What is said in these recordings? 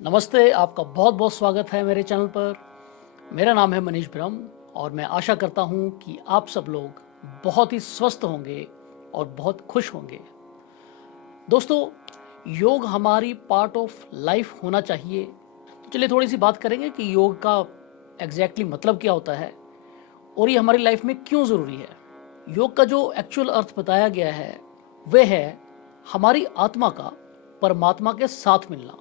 नमस्ते, आपका बहुत बहुत स्वागत है मेरे चैनल पर। मेरा नाम है मनीष ब्रह्म और मैं आशा करता हूँ कि आप सब लोग बहुत ही स्वस्थ होंगे और बहुत खुश होंगे। दोस्तों, योग हमारी पार्ट ऑफ लाइफ होना चाहिए। तो चलिए थोड़ी सी बात करेंगे कि योग का एग्जैक्टली मतलब क्या होता है और ये हमारी लाइफ में क्यों ज़रूरी है। योग का जो एक्चुअल अर्थ बताया गया है वह है हमारी आत्मा का परमात्मा के साथ मिलना,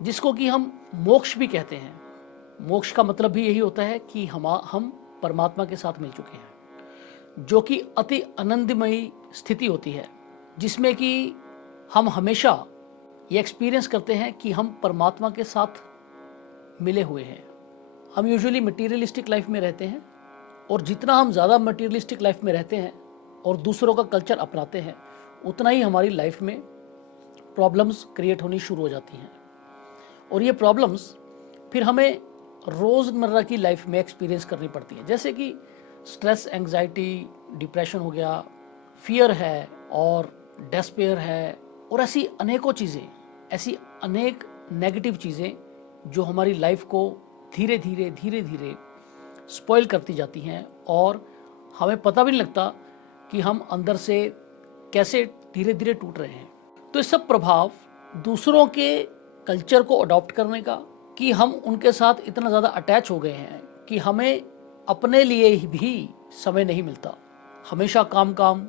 जिसको कि हम मोक्ष भी कहते हैं। मोक्ष का मतलब भी यही होता है कि हम परमात्मा के साथ मिल चुके हैं, जो कि अति आनंदमयी स्थिति होती है, जिसमें कि हम हमेशा ये एक्सपीरियंस करते हैं कि हम परमात्मा के साथ मिले हुए हैं। हम यूजुअली मटीरियलिस्टिक लाइफ में रहते हैं और जितना हम ज़्यादा मटीरियलिस्टिक लाइफ में रहते हैं और दूसरों का कल्चर अपनाते हैं, उतना ही हमारी लाइफ में प्रॉब्लम्स क्रिएट होनी शुरू हो जाती हैं और ये प्रॉब्लम्स फिर हमें रोज़मर्रा की लाइफ में एक्सपीरियंस करनी पड़ती है। जैसे कि स्ट्रेस, एंग्जाइटी, डिप्रेशन हो गया, फियर है और डेस्पेयर है और ऐसी अनेकों चीज़ें, ऐसी अनेक नेगेटिव चीज़ें जो हमारी लाइफ को धीरे धीरे स्पॉइल करती जाती हैं और हमें पता भी नहीं लगता कि हम अंदर से कैसे धीरे धीरे टूट रहे हैं। तो ये सब प्रभाव दूसरों के कल्चर को अडॉप्ट करने का, कि हम उनके साथ इतना ज़्यादा अटैच हो गए हैं कि हमें अपने लिए भी समय नहीं मिलता। हमेशा काम काम,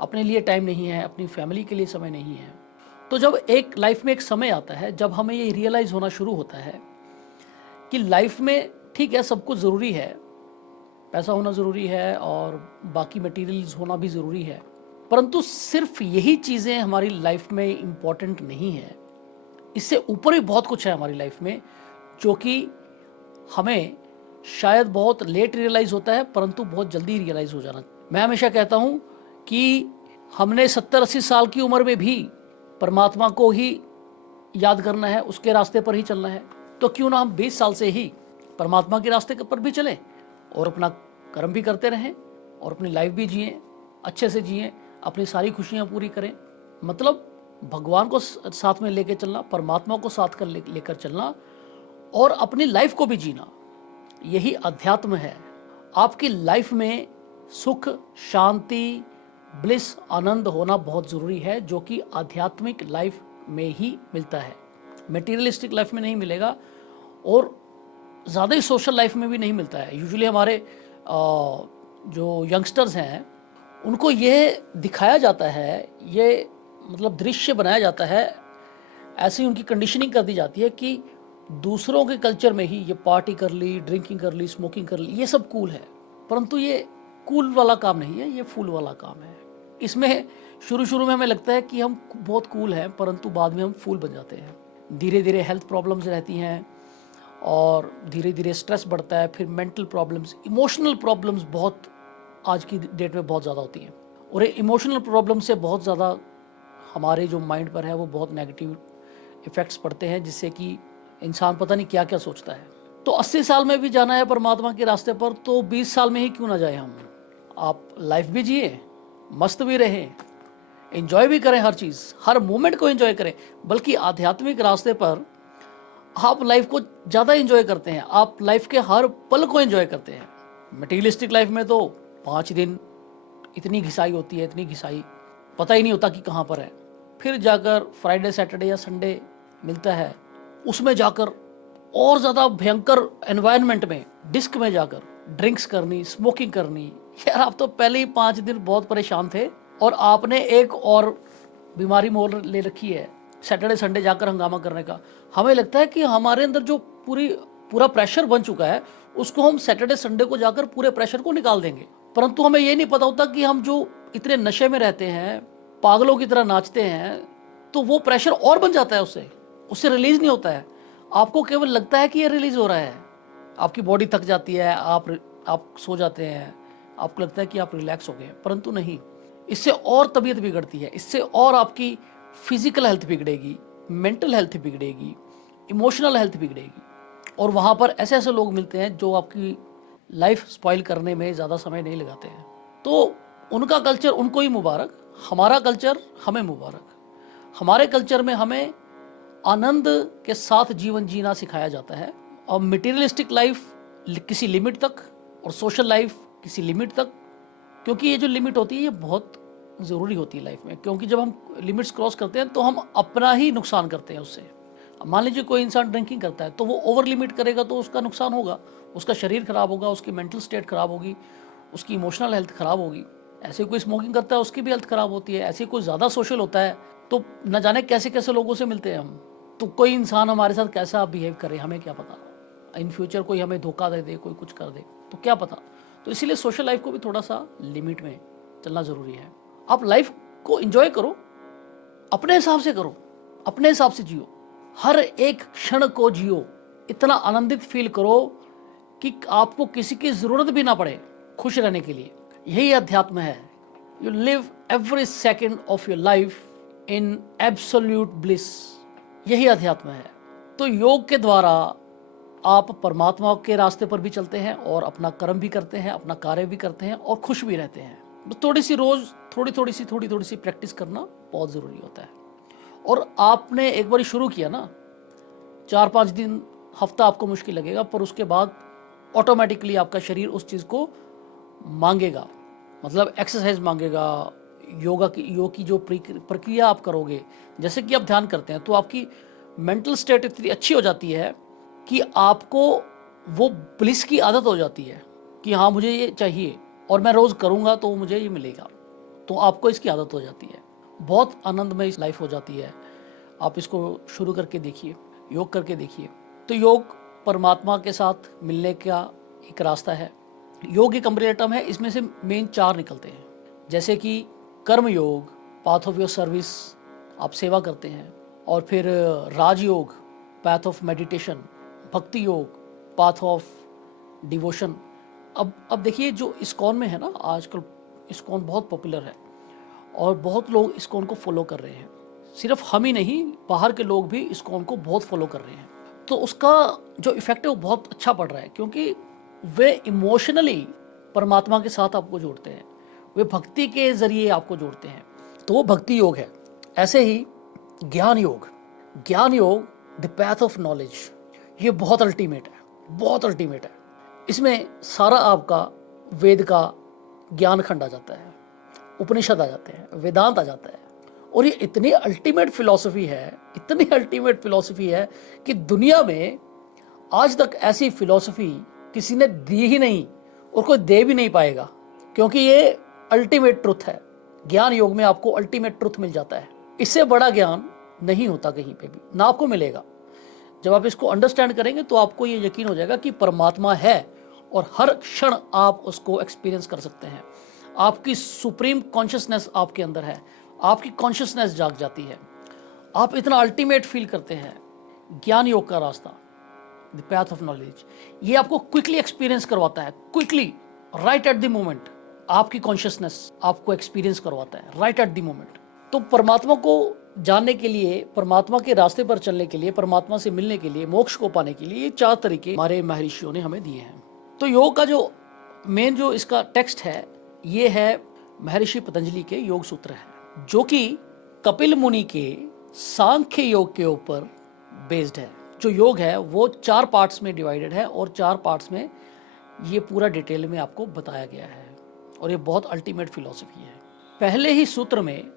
अपने लिए टाइम नहीं है, अपनी फैमिली के लिए समय नहीं है। तो जब एक लाइफ में एक समय आता है जब हमें ये रियलाइज़ होना शुरू होता है कि लाइफ में ठीक है, सब कुछ ज़रूरी है, पैसा होना ज़रूरी है और बाकी मटेरियल्स होना भी ज़रूरी है, परंतु सिर्फ यही चीज़ें हमारी लाइफ में इम्पॉर्टेंट नहीं है। इससे ऊपर भी बहुत कुछ है हमारी लाइफ में जो कि हमें शायद बहुत लेट रियलाइज़ होता है, परंतु बहुत जल्दी रियलाइज़ हो जाना। मैं हमेशा कहता हूँ कि हमने 70-80 साल की उम्र में भी परमात्मा को ही याद करना है, उसके रास्ते पर ही चलना है। तो क्यों ना हम 20 साल से ही परमात्मा के रास्ते पर भी चलें और अपना कर्म भी करते रहें और अपनी लाइफ भी जिएं, अच्छे से जिएं, अपनी सारी खुशियाँ पूरी करें। मतलब भगवान को साथ में लेकर चलना, परमात्मा को साथ कर लेकर चलना और अपनी लाइफ को भी जीना, यही अध्यात्म है। आपकी लाइफ में सुख, शांति, ब्लिस, आनंद होना बहुत ज़रूरी है, जो कि आध्यात्मिक लाइफ में ही मिलता है, मटेरियलिस्टिक लाइफ में नहीं मिलेगा और ज़्यादा ही सोशल लाइफ में भी नहीं मिलता है। यूजुअली हमारे जो यंगस्टर्स हैं उनको ये दिखाया जाता है, ये मतलब दृश्य बनाया जाता है, ऐसी उनकी कंडीशनिंग कर दी जाती है कि दूसरों के कल्चर में ही ये पार्टी कर ली, ड्रिंकिंग कर ली, स्मोकिंग कर ली, ये सब कूल है। परंतु ये कूल वाला काम नहीं है, ये फूल वाला काम है। इसमें शुरू में हमें लगता है कि हम बहुत कूल हैं, परंतु बाद में हम फूल बन जाते हैं। धीरे धीरे हेल्थ प्रॉब्लम्स रहती हैं और धीरे धीरे स्ट्रेस बढ़ता है, फिर मेंटल प्रॉब्लम्स, इमोशनल प्रॉब्लम्स बहुत आज की डेट में बहुत ज़्यादा होती हैं और ये इमोशनल प्रॉब्लम से बहुत ज़्यादा हमारे जो माइंड पर है वो बहुत नेगेटिव इफ़ेक्ट्स पड़ते हैं, जिससे कि इंसान पता नहीं क्या क्या सोचता है। तो 80 साल में भी जाना है परमात्मा के रास्ते पर, तो 20 साल में ही क्यों ना जाए हम। आप लाइफ भी जिए, मस्त भी रहें, एंजॉय भी करें, हर चीज़, हर मोमेंट को एंजॉय करें। बल्कि आध्यात्मिक रास्ते पर आप लाइफ को ज़्यादा एंजॉय करते हैं, आप लाइफ के हर पल को एंजॉय करते हैं। मटीरियलिस्टिक लाइफ में तो 5 दिन इतनी घिसाई होती है, इतनी घिसाई, पता ही नहीं होता कि कहाँ पर है। फिर जाकर फ्राइडे, सैटरडे या संडे मिलता है, उसमें जाकर और ज़्यादा भयंकर एनवायरनमेंट में, डिस्क में जाकर ड्रिंक्स करनी, स्मोकिंग करनी। यार, आप तो पहले ही 5 दिन बहुत परेशान थे और आपने एक और बीमारी मोल ले रखी है, सैटरडे संडे जाकर हंगामा करने का। हमें लगता है कि हमारे अंदर जो पूरा प्रेशर बन चुका है, उसको हम सैटरडे संडे को जाकर पूरे प्रेशर को निकाल देंगे। परंतु हमें ये नहीं पता होता कि हम जो इतने नशे में रहते हैं, पागलों की तरह नाचते हैं, तो वो प्रेशर और बन जाता है, उससे रिलीज नहीं होता है। आपको केवल लगता है कि ये रिलीज हो रहा है, आपकी बॉडी थक जाती है, आप सो जाते हैं, आपको लगता है कि आप रिलैक्स हो गए, परंतु नहीं। इससे और तबीयत बिगड़ती है, इससे और आपकी फिजिकल हेल्थ बिगड़ेगी, मेंटल हेल्थ बिगड़ेगी, इमोशनल हेल्थ बिगड़ेगी। और वहाँ पर ऐसे ऐसे लोग मिलते हैं जो आपकी लाइफ स्पॉइल करने में ज़्यादा समय नहीं लगाते हैं। तो उनका कल्चर उनको ही मुबारक, हमारा कल्चर हमें मुबारक। हमारे कल्चर में हमें आनंद के साथ जीवन जीना सिखाया जाता है। और मटेरियलिस्टिक लाइफ किसी लिमिट तक और सोशल लाइफ किसी लिमिट तक, क्योंकि ये जो लिमिट होती है ये बहुत ज़रूरी होती है लाइफ में, क्योंकि जब हम लिमिट्स क्रॉस करते हैं तो हम अपना ही नुकसान करते हैं उससे। अब मान लीजिए कोई इंसान ड्रिंकिंग करता है तो वो ओवर लिमिट करेगा तो उसका नुकसान होगा, उसका शरीर खराब होगा, उसकी मेंटल स्टेट खराब होगी, उसकी इमोशनल हेल्थ खराब होगी। ऐसे कोई स्मोकिंग करता है उसकी भी हेल्थ खराब होती है। ऐसे कोई ज़्यादा सोशल होता है तो न जाने कैसे कैसे लोगों से मिलते हैं हम, तो कोई इंसान हमारे साथ कैसा बिहेव करे हमें क्या पता, इन फ्यूचर कोई हमें धोखा दे दे, कोई कुछ कर दे तो क्या पता। तो इसीलिए सोशल लाइफ को भी थोड़ा सा लिमिट में चलना ज़रूरी है। आप लाइफ को एंजॉय करो, अपने हिसाब से करो, अपने हिसाब से जियो, हर एक क्षण को जियो, इतना आनंदित फील करो कि आपको किसी की ज़रूरत भी ना पड़े खुश रहने के लिए। यही अध्यात्म है। You live every second of your life in absolute bliss, यही अध्यात्म है। तो योग के द्वारा आप परमात्मा के रास्ते पर भी चलते हैं और अपना कर्म भी करते हैं, अपना कार्य भी करते हैं और खुश भी रहते हैं। थोड़ी सी रोज थोड़ी थोड़ी सी प्रैक्टिस करना बहुत ज़रूरी होता है। और आपने एक बार शुरू किया ना, 4-5 दिन हफ्ता आपको मुश्किल लगेगा, पर उसके बाद ऑटोमेटिकली आपका शरीर उस चीज़ को मांगेगा, मतलब एक्सरसाइज मांगेगा। योग की जो प्रक्रिया आप करोगे, जैसे कि आप ध्यान करते हैं तो आपकी मेंटल स्टेट इतनी अच्छी हो जाती है कि आपको वो ब्लिस की आदत हो जाती है कि हाँ मुझे ये चाहिए और मैं रोज़ करूँगा तो मुझे ये मिलेगा, तो आपको इसकी आदत हो जाती है। बहुत आनंदमय लाइफ हो जाती है। आप इसको शुरू करके देखिए, योग करके देखिए। तो योग परमात्मा के साथ मिलने का एक रास्ता है। योग एक अम्ब्रेला टर्म है, इसमें से मेन 4 निकलते हैं, जैसे कि कर्म योग, पाथ ऑफ योर सर्विस, आप सेवा करते हैं, और फिर राजयोग, पाथ ऑफ मेडिटेशन, भक्ति योग, पाथ ऑफ डिवोशन। अब देखिए जो इस्कॉन में है ना, आजकल इस्कॉन बहुत पॉपुलर है और बहुत लोग इस्कॉन को फॉलो कर रहे हैं। सिर्फ हम ही नहीं, बाहर के लोग भी इस्कॉन को बहुत फॉलो कर रहे हैं। तो उसका जो इफेक्ट है वो बहुत अच्छा पड़ रहा है, क्योंकि वे इमोशनली परमात्मा के साथ आपको जोड़ते हैं, वे भक्ति के जरिए आपको जोड़ते हैं, तो वो भक्ति योग है। ऐसे ही ज्ञान योग, द पैथ ऑफ नॉलेज, ये बहुत अल्टीमेट है, बहुत अल्टीमेट है। इसमें सारा आपका वेद का ज्ञान खंड आ जाता है, उपनिषद आ जाते हैं, वेदांत आ जाता है। और ये इतनी अल्टीमेट फिलॉसफी है, इतनी अल्टीमेट फिलॉसफी है कि दुनिया में आज तक ऐसी फिलॉसफी किसी ने दी ही नहीं और कोई दे भी नहीं पाएगा, क्योंकि ये अल्टीमेट ट्रुथ है। ज्ञान योग में आपको अल्टीमेट ट्रुथ मिल जाता है। इससे बड़ा ज्ञान नहीं होता कहीं पे भी, ना आपको मिलेगा। जब आप इसको अंडरस्टैंड करेंगे तो आपको ये यकीन हो जाएगा कि परमात्मा है और हर क्षण आप उसको एक्सपीरियंस कर सकते हैं। आपकी सुप्रीम कॉन्शियसनेस आपके अंदर है, आपकी कॉन्शियसनेस जाग जाती है, आप इतना अल्टीमेट फील करते हैं। ज्ञान योग का रास्ता, द पैथ ऑफ नॉलेज, ये आपको क्विकली एक्सपीरियंस करवाता है, quickly, right at the moment. आपकी कॉन्शियसनेस आपको एक्सपीरियंस करवाता है राइट एट द मोमेंट। तो परमात्मा को जानने के लिए, परमात्मा के रास्ते पर चलने के लिए, परमात्मा से मिलने के लिए, मोक्ष को पाने के लिए, ये 4 तरीके हमारे महर्षियों ने हमें दिए हैं। तो योग का जो मेन जो इसका टेक्स्ट है, ये है महर्षि पतंजलि के योग सूत्र है, जो कि कपिल मुनि के सांख्य योग के ऊपर बेस्ड है। जो योग है वो 4 पार्ट्स में डिवाइडेड है और 4 पार्ट्स में ये पूरा डिटेल में आपको बताया गया है, और ये बहुत अल्टीमेट फिलॉसफी है। पहले ही सूत्र में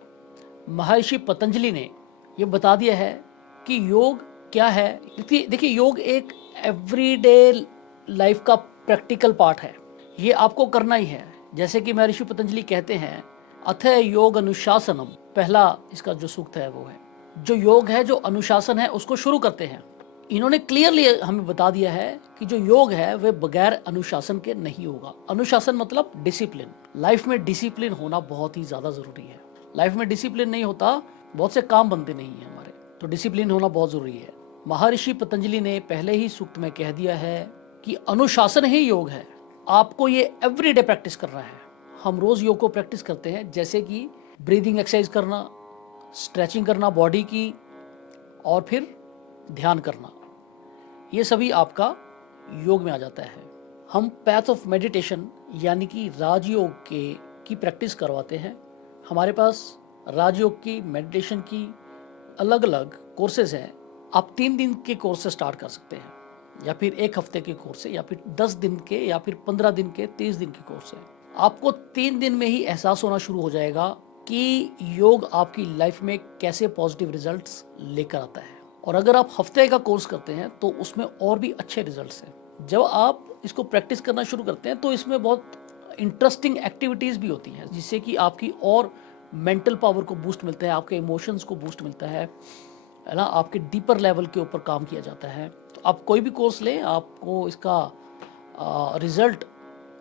महर्षि पतंजलि ने ये बता दिया है कि योग क्या है। देखिए योग एक एवरीडे लाइफ का प्रैक्टिकल पार्ट है, ये आपको करना ही है। जैसे कि महर्षि पतंजलि कहते हैं, अथ योग अनुशासनम, पहला इसका जो सूक्त है वो है, जो योग है, जो अनुशासन है, उसको शुरू करते हैं। इन्होंने क्लियरली हमें बता दिया है कि जो योग है वह बगैर अनुशासन के नहीं होगा। अनुशासन मतलब डिसिप्लिन। लाइफ में डिसिप्लिन होना बहुत ही ज्यादा जरूरी है। लाइफ में डिसिप्लिन नहीं होता, बहुत से काम बनते नहीं है हमारे, तो डिसिप्लिन होना बहुत जरूरी है। महर्षि पतंजलि ने पहले ही सूक्त में कह दिया है कि अनुशासन ही योग है। आपको ये एवरीडे प्रैक्टिस करना है। हम रोज योग को प्रैक्टिस करते हैं, जैसे कि ब्रीदिंग एक्सरसाइज करना, स्ट्रेचिंग करना बॉडी की, और फिर ध्यान करना, ये सभी आपका योग में आ जाता है। हम पैथ ऑफ मेडिटेशन यानी कि राजयोग की प्रैक्टिस करवाते हैं। हमारे पास राजयोग की, मेडिटेशन की अलग अलग कोर्सेज हैं, आप 3 दिन के कोर्स से स्टार्ट कर सकते हैं, या फिर 1 हफ्ते के कोर्स से, या फिर 10 दिन के, या फिर 15 दिन के, 30 दिन के कोर्स से। आपको 3 दिन में ही एहसास होना शुरू हो जाएगा कि योग आपकी लाइफ में कैसे पॉजिटिव रिजल्ट्स लेकर आता है। और अगर आप हफ्ते का कोर्स करते हैं तो उसमें और भी अच्छे रिजल्ट्स हैं। जब आप इसको प्रैक्टिस करना शुरू करते हैं तो इसमें बहुत इंटरेस्टिंग एक्टिविटीज़ भी होती हैं, जिससे कि आपकी और मेंटल पावर को बूस्ट मिलता है, आपके इमोशंस को बूस्ट मिलता है ना, आपके डीपर लेवल के ऊपर काम किया जाता है। तो आप कोई भी कोर्स लें, आपको इसका रिजल्ट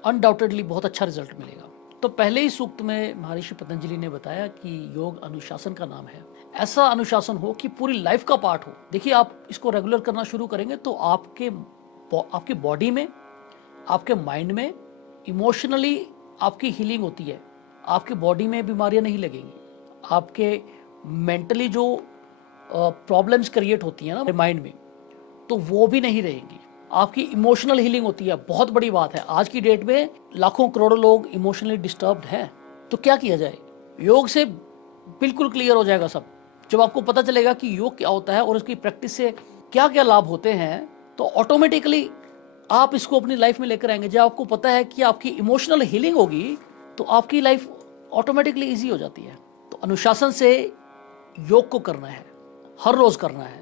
अनडाउटेडली बहुत अच्छा रिजल्ट मिलेगा। तो पहले ही सूक्त में महर्षि पतंजलि ने बताया कि योग अनुशासन का नाम है। ऐसा अनुशासन हो कि पूरी लाइफ का पार्ट हो। देखिए, आप इसको रेगुलर करना शुरू करेंगे तो आपकी बॉडी में, आपके माइंड में, इमोशनली आपकी हीलिंग होती है। आपकी बॉडी में बीमारियां नहीं लगेंगी। आपके मेंटली जो प्रॉब्लम्स क्रिएट होती हैं ना माइंड में, तो वो भी नहीं रहेंगी। आपकी इमोशनल हीलिंग होती है। बहुत बड़ी बात है, आज की डेट में लाखों करोड़ों लोग इमोशनली डिस्टर्ब्ड हैं। तो क्या किया जाए? योग से बिल्कुल क्लियर हो जाएगा सब। जब आपको पता चलेगा कि योग क्या होता है और उसकी प्रैक्टिस से क्या क्या लाभ होते हैं, तो ऑटोमेटिकली आप इसको अपनी लाइफ में लेकर आएंगे। जब आपको पता है कि आपकी इमोशनल हीलिंग होगी तो आपकी लाइफ ऑटोमेटिकली ईजी हो जाती है। तो अनुशासन से योग को करना है, हर रोज करना है।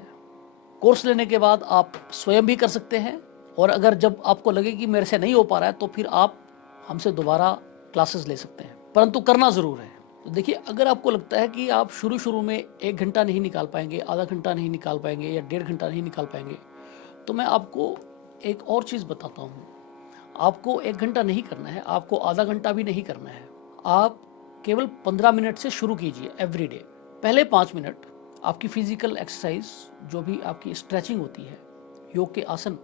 कोर्स लेने के बाद आप स्वयं भी कर सकते हैं, और अगर जब आपको लगे कि मेरे से नहीं हो पा रहा है तो फिर आप हमसे दोबारा क्लासेस ले सकते हैं, परंतु करना ज़रूर है। तो देखिए, अगर आपको लगता है कि आप शुरू शुरू में 1 घंटा नहीं निकाल पाएंगे, आधा घंटा नहीं निकाल पाएंगे, या 1.5 घंटा नहीं निकाल पाएंगे, तो मैं आपको एक और चीज़ बताता हूँ। आपको 1 घंटा नहीं करना है, आपको आधा घंटा भी नहीं करना है। आप केवल 15 मिनट से शुरू कीजिए एवरी डे। पहले 5 मिनट आपकी फिजिकल एक्सरसाइज, जो भी आपकी स्ट्रेचिंग होती है, योग के आसन,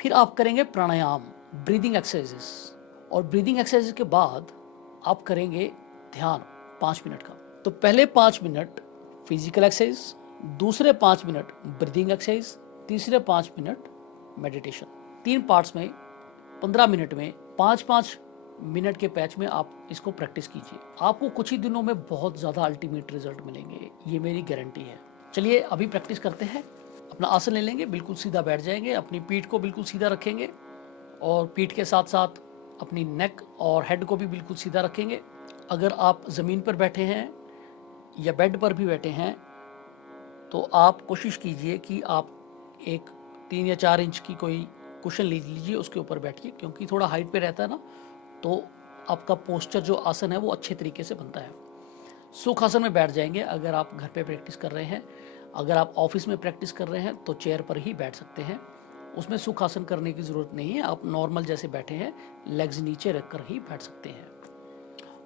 फिर आप करेंगे प्राणायाम, ब्रीदिंग एक्सरसाइजेस, और ब्रीदिंग एक्सरसाइज के बाद आप करेंगे ध्यान 5 मिनट का। तो पहले 5 मिनट फिजिकल एक्सरसाइज, दूसरे 5 मिनट ब्रीदिंग एक्सरसाइज, तीसरे 5 मिनट मेडिटेशन। 3 पार्ट्स में 15 मिनट में 5-5 मिनट के पैच में आप इसको प्रैक्टिस कीजिए। आपको कुछ ही दिनों में बहुत ज़्यादा अल्टीमेट रिजल्ट मिलेंगे, ये मेरी गारंटी है। चलिए अभी प्रैक्टिस करते हैं। अपना आसन ले लेंगे, बिल्कुल सीधा बैठ जाएंगे, अपनी पीठ को बिल्कुल सीधा रखेंगे, और पीठ के साथ साथ अपनी नेक और हेड को भी बिल्कुल सीधा रखेंगे। अगर आप ज़मीन पर बैठे हैं या बेड पर भी बैठे हैं तो आप कोशिश कीजिए कि आप एक 3 या 4 इंच की कोई कुशन ले लीजिए, उसके ऊपर बैठिए, क्योंकि थोड़ा हाइट पे रहता है ना, तो आपका पोस्चर जो आसन है वो अच्छे तरीके से बनता है। सुख आसन में बैठ जाएंगे अगर आप घर पे प्रैक्टिस कर रहे हैं। अगर आप ऑफिस में प्रैक्टिस कर रहे हैं तो चेयर पर ही बैठ सकते हैं, उसमें सुख आसन करने की ज़रूरत नहीं है। आप नॉर्मल जैसे बैठे हैं, लेग्स नीचे रखकर ही बैठ सकते हैं।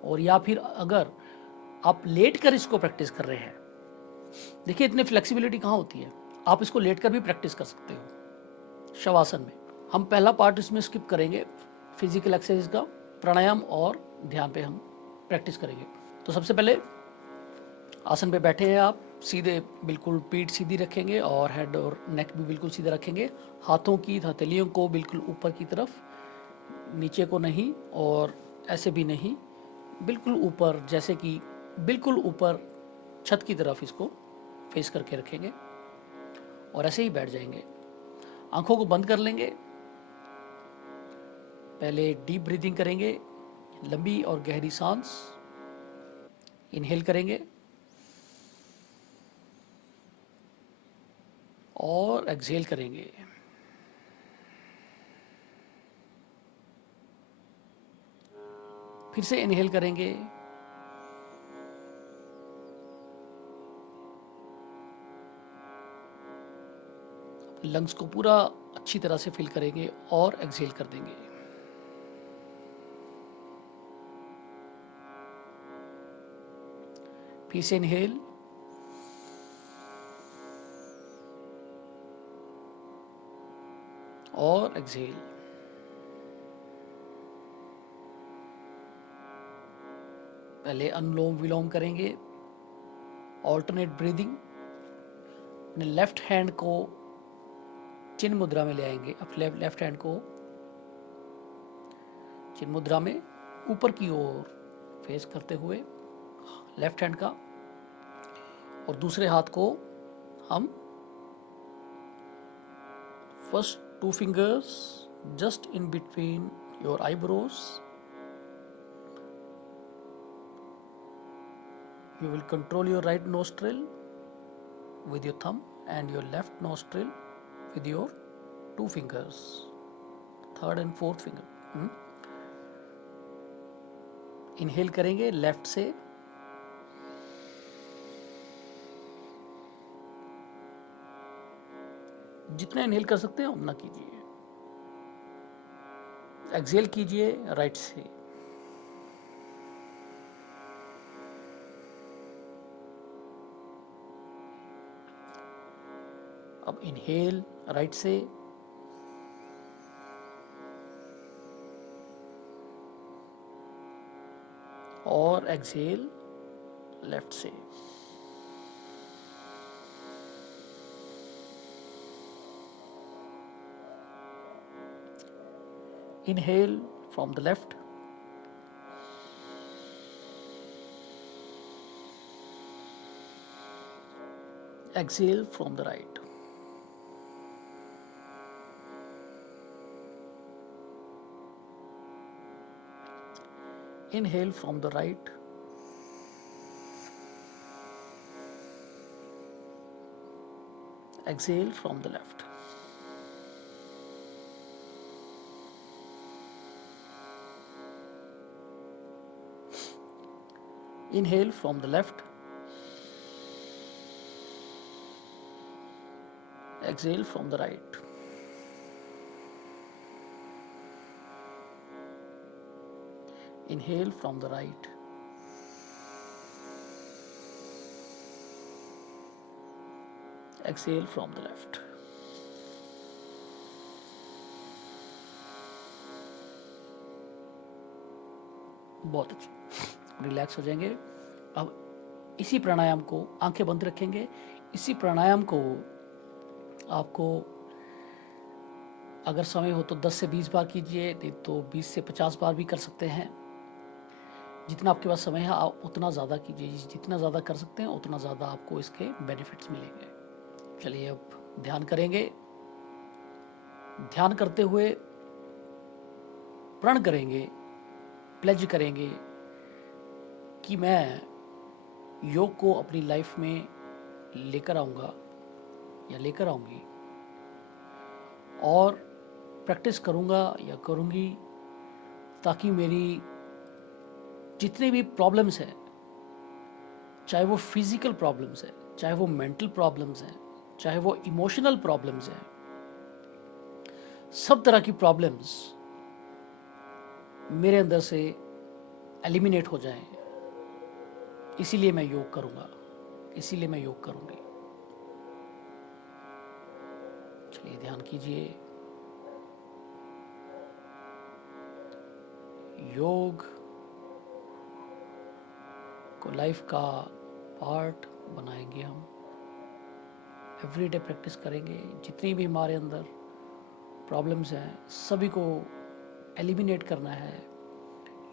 और या फिर अगर आप लेट कर इसको प्रैक्टिस कर रहे हैं, देखिए इतनी फ्लेक्सिबिलिटी कहाँ होती है, आप इसको लेट कर भी प्रैक्टिस कर सकते हो। शवासन में हम पहला पार्ट इसमें स्किप करेंगे, फिजिकल एक्सरसाइज का, प्राणायाम और ध्यान पे हम प्रैक्टिस करेंगे। तो सबसे पहले आसन पे बैठे हैं आप, सीधे बिल्कुल पीठ सीधी रखेंगे और हेड और नेक भी बिल्कुल सीधा रखेंगे। हाथों की हथेलियों को बिल्कुल ऊपर की तरफ, नीचे को नहीं, और ऐसे भी नहीं, बिल्कुल ऊपर, जैसे कि बिल्कुल ऊपर छत की तरफ इसको फेस करके रखेंगे, और ऐसे ही बैठ जाएंगे। आंखों को बंद कर लेंगे। पहले डीप ब्रीदिंग करेंगे, लंबी और गहरी सांस इनहेल करेंगे और एक्सहेल करेंगे। फिर से इनहेल करेंगे, लंग्स को पूरा अच्छी तरह से फिल करेंगे और एक्सहेल कर देंगे। फिर से इनहेल और एक्सहेल। पहले अनुलोम विलोम करेंगे, ऑल्टरनेट ब्रीदिंग। अपने लेफ्ट हैंड को चिन्ह मुद्रा में ले आएंगे। अब लेफ्ट हैंड को चिन्ह मुद्रा में ऊपर की ओर फेस करते हुए लेफ्ट हैंड का, और दूसरे हाथ को हम First two fingers just in between your eyebrows. You will control your right nostril with your thumb and your left nostril with your two fingers, third and fourth finger. Inhale करेंगे left से, जितना inhale कर सकते हैं उतना कीजिए। Exhale कीजिए right से। अब इनहेल राइट से, और एक्सहेल लेफ्ट से। Inhale from the left, exhale from the right. Inhale from the right, exhale from the left. Inhale from the left, exhale from the right. Inhale from the right, exhale from the left. बहुत अच्छी, relax हो जाएंगे। अब इसी प्राणायाम को, आंखें बंद रखेंगे, इसी प्राणायाम को आपको अगर समय हो तो 10 से 20 बार कीजिए, नहीं तो 20 से 50 बार भी कर सकते हैं। जितना आपके पास समय है आप उतना ज़्यादा कीजिए, जितना ज़्यादा कर सकते हैं उतना ज़्यादा आपको इसके बेनिफिट्स मिलेंगे। चलिए अब ध्यान करेंगे। ध्यान करते हुए प्रण करेंगे, प्लेज करेंगे कि मैं योग को अपनी लाइफ में लेकर आऊँगा या लेकर आऊँगी, और प्रैक्टिस करूँगा या करूँगी, ताकि मेरी जितने भी प्रॉब्लम्स हैं, चाहे वो फिजिकल प्रॉब्लम्स हैं, चाहे वो मेंटल प्रॉब्लम्स हैं, चाहे वो इमोशनल प्रॉब्लम्स हैं, सब तरह की प्रॉब्लम्स मेरे अंदर से एलिमिनेट हो जाएं। इसीलिए मैं योग करूँगा, इसीलिए मैं योग करूँगी। चलिए ध्यान कीजिए। योग को लाइफ का पार्ट बनाएंगे हम। एवरीडे प्रैक्टिस करेंगे। जितनी भी हमारे अंदर प्रॉब्लम्स हैं सभी को एलिमिनेट करना है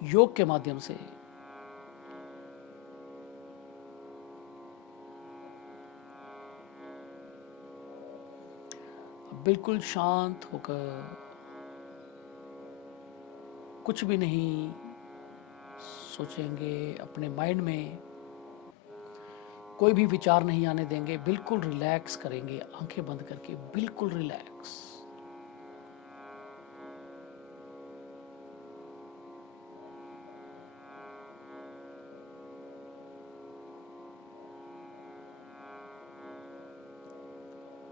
योग के माध्यम से। बिल्कुल शांत होकर, कुछ भी नहीं सोचेंगे, अपने माइंड में कोई भी विचार नहीं आने देंगे, बिल्कुल रिलैक्स करेंगे, आंखें बंद करके बिल्कुल रिलैक्स।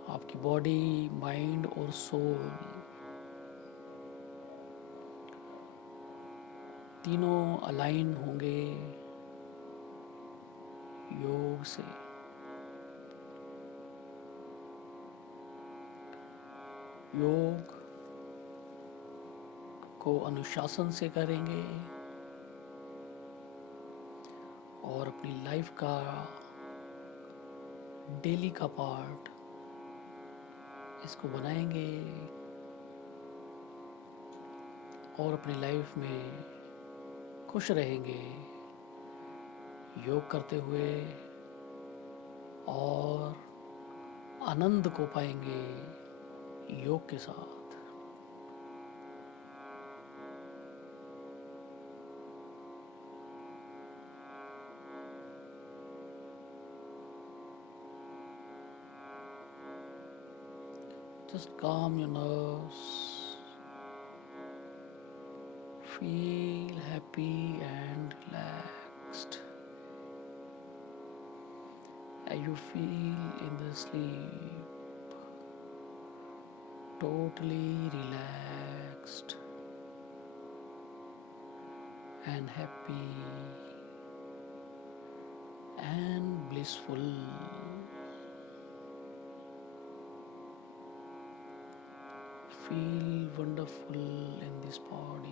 आपकी बॉडी, माइंड और सोल तीनों अलाइन होंगे योग से। योग को अनुशासन से करेंगे और अपनी लाइफ का डेली का पार्ट इसको बनाएंगे, और अपनी लाइफ में खुश रहेंगे योग करते हुए, और आनंद को पाएंगे योग के साथ। Just calm your nerves. Feel happy and relaxed as you feel in the sleep, totally relaxed and happy and blissful. Feel wonderful in this body.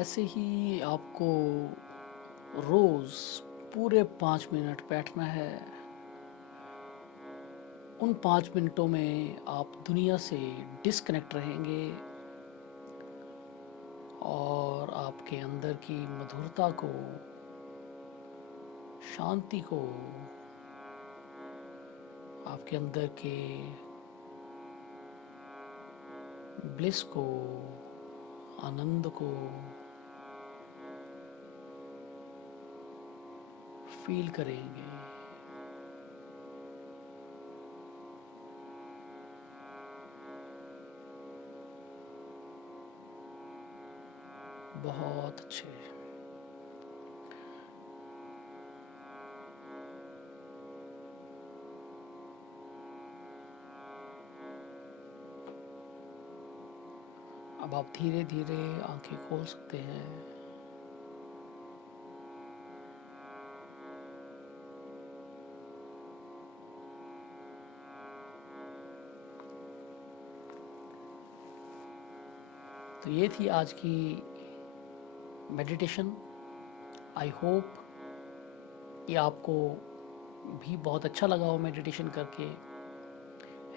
ऐसे ही आपको रोज पूरे 5 मिनट बैठना है। उन 5 मिनटों में आप दुनिया से डिस्कनेक्ट रहेंगे और आपके अंदर की मधुरता को, शांति को, आपके अंदर के ब्लिस को, आनंद को फील करेंगे। बहुत अच्छे। अब आप धीरे धीरे आंखें खोल सकते हैं। तो ये थी आज की मेडिटेशन। आई होप कि आपको भी बहुत अच्छा लगा हो मेडिटेशन करके।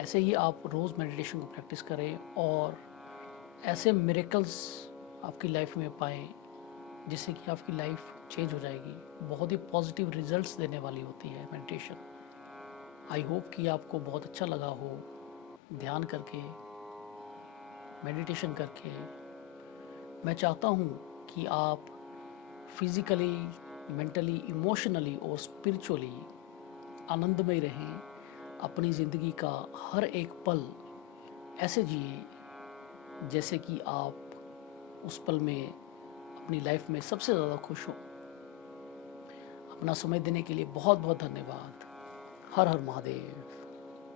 ऐसे ही आप रोज़ मेडिटेशन को प्रैक्टिस करें और ऐसे मिरेकल्स आपकी लाइफ में पाएं जिससे कि आपकी लाइफ चेंज हो जाएगी। बहुत ही पॉजिटिव रिजल्ट्स देने वाली होती है मेडिटेशन। आई होप कि आपको बहुत अच्छा लगा हो ध्यान करके, मेडिटेशन करके। मैं चाहता हूँ कि आप फिज़िकली, मेंटली, इमोशनली और स्पिरिचुअली आनंदमय रहें। अपनी ज़िंदगी का हर एक पल ऐसे जिए जैसे कि आप उस पल में अपनी लाइफ में सबसे ज़्यादा खुश हो। अपना समय देने के लिए बहुत बहुत धन्यवाद। हर हर महादेव।